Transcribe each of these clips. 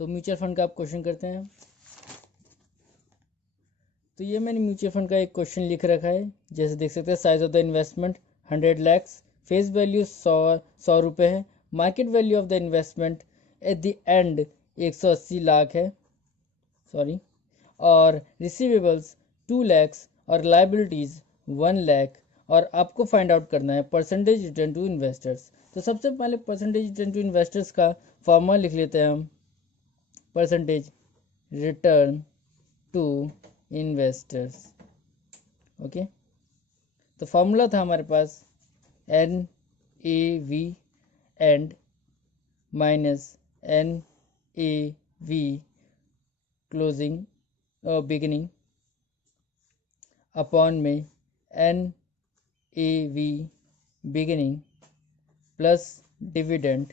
तो mutual fund का आप क्वेश्चन करते हैं। तो ये मैंने म्यूचुअल फंड का एक क्वेश्चन लिख रखा है, जैसे देख सकते हैं size of the investment 100 lakhs, face value 100 रुपये है, market value of the investment at the end 180 lakh है, सॉरी, और रिसीवेबल्स 2 lakhs और लाइबिलिटीज़ 1 lakh, और आपको फाइंड आउट करना है परसेंटेज रिटर्न टू इन्वेस्टर्स। तो सबसे पहले परसेंटेज रिटर्न टू इन्वेस्टर्स का फॉर्मूला लिख लेते हैं हम, percentage return to investors. Okay, तो फॉर्मूला था हमारे पास NAV and minus NAV closing beginning upon में NAV beginning plus dividend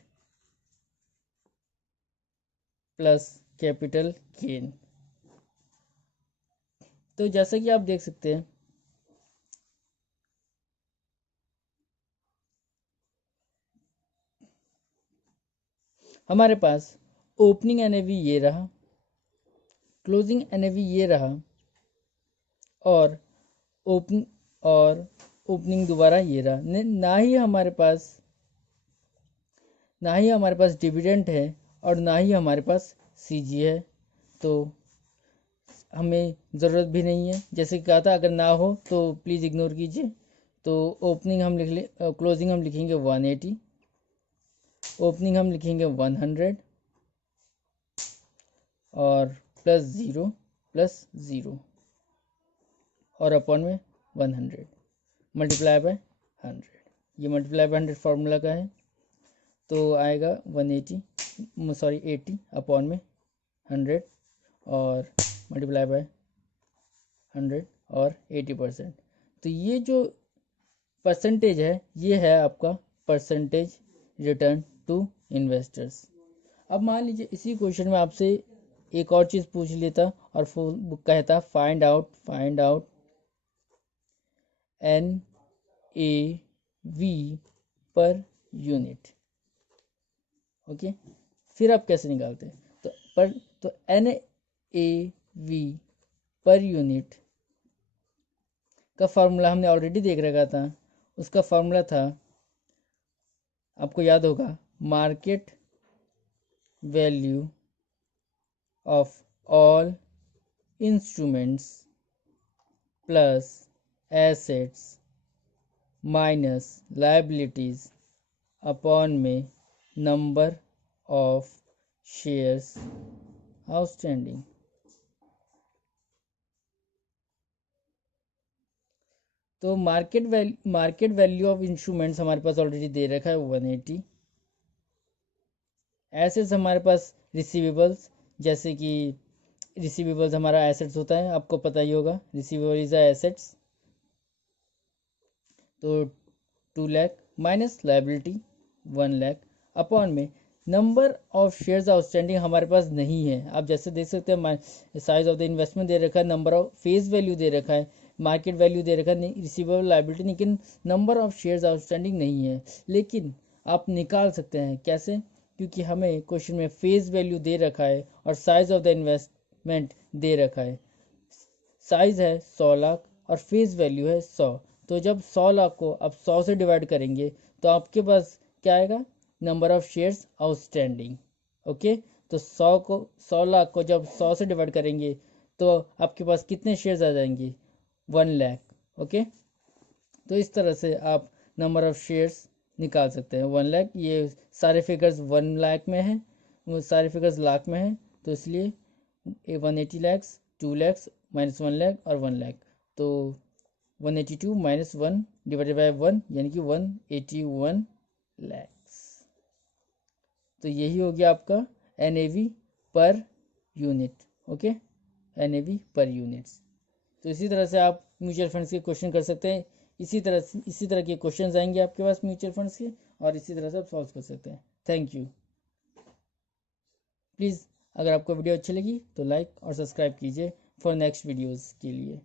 plus capital gain. तो जैसा कि आप देख सकते हैं हमारे पास ओपनिंग NAV ये रहा, क्लोजिंग NAV ये रहा, और ओपनिंग दोबारा ये रहा। ना ही हमारे पास डिविडेंड है और ना ही हमारे पास CG है, तो हमें ज़रूरत भी नहीं है। जैसे कहा था अगर ना हो तो प्लीज़ इग्नोर कीजिए। तो ओपनिंग हम लिख ले, क्लोजिंग हम लिखेंगे 180, ओपनिंग हम लिखेंगे 100 और प्लस ज़ीरो और अपॉन में 100 मल्टीप्लाई बाय 100। ये मल्टीप्लाई बाय 100 फार्मूला का है, तो आएगा 80 अपॉन में 100 और मल्टीप्लाई बाय 100 और 80%। तो ये जो परसेंटेज है ये है आपका परसेंटेज रिटर्न टू इन्वेस्टर्स। अब मान लीजिए इसी क्वेश्चन में आपसे एक और चीज़ पूछ लेता और फुल बुक कहता find out NAV per unit. Okay, फिर आप कैसे निकालते हैं? तो NAV पर यूनिट का फार्मूला हमने ऑलरेडी देख रखा था। उसका फार्मूला था, आपको याद होगा, market value of all instruments plus assets minus liabilities upon में नंबर ऑफ शेयर्स आउटस्टैंडिंग। तो मार्केट वैल्यू ऑफ इंस्ट्रूमेंट्स हमारे पास ऑलरेडी दे रखा है 180। एसेट्स हमारे पास रिसीवेबल्स, जैसे कि रिसीवेबल्स हमारा एसेट्स होता है, आपको पता ही होगा, रिसीवेबल इज एसेट्स। तो 2 lakh minus liability 1 lakh upon में नंबर ऑफ शेयर्स आउटस्टैंडिंग हमारे पास नहीं है। आप जैसे देख सकते हैं साइज ऑफ द इन्वेस्टमेंट दे रखा है, नंबर ऑफ फेस वैल्यू दे रखा है, मार्केट वैल्यू दे रखा है, रिसीवेबल लाइबिलिटी, लेकिन नंबर ऑफ शेयर्स आउटस्टैंडिंग नहीं है। लेकिन आप निकाल सकते हैं कैसे? क्योंकि हमें क्वेश्चन में फेस वैल्यू दे रखा है और साइज ऑफ द इन्वेस्टमेंट दे रखा है। साइज है 100 लाख और फेस वैल्यू है 100। तो जब 100 लाख को आप 100 से डिवाइड करेंगे तो आपके पास क्या आएगा? Number of shares outstanding. Okay, तो 100 लाख को जब 100 से डिवाइड करेंगे तो आपके पास कितने शेयर्स आ जाएंगे? 1 लाख। ओके, तो इस तरह से आप नंबर ऑफ शेयर्स निकाल सकते हैं। 1 लाख, ये सारे फिगर्स 1 लाख में हैं, वो सारे फिगर्स लाख में हैं, तो इसलिए 180 लैक्स, 2 लैक्स माइनस 1 लाख और 1 लाख, तो 182 माइनस 1 डिवाइडेड बाय 1 यानी कि 181 लैक्स। तो यही हो गया आपका NAV per unit. Okay, NAV पर यूनिट्स। तो इसी तरह से आप म्यूचुअल फंड्स के क्वेश्चन कर सकते हैं। इसी तरह के क्वेश्चंस आएंगे आपके पास म्यूचुअल फंड्स के, और इसी तरह से आप सॉल्व कर सकते हैं। Thank you. प्लीज़ अगर आपको वीडियो अच्छी लगी तो लाइक और सब्सक्राइब कीजिए फॉर नेक्स्ट वीडियोज़ के लिए।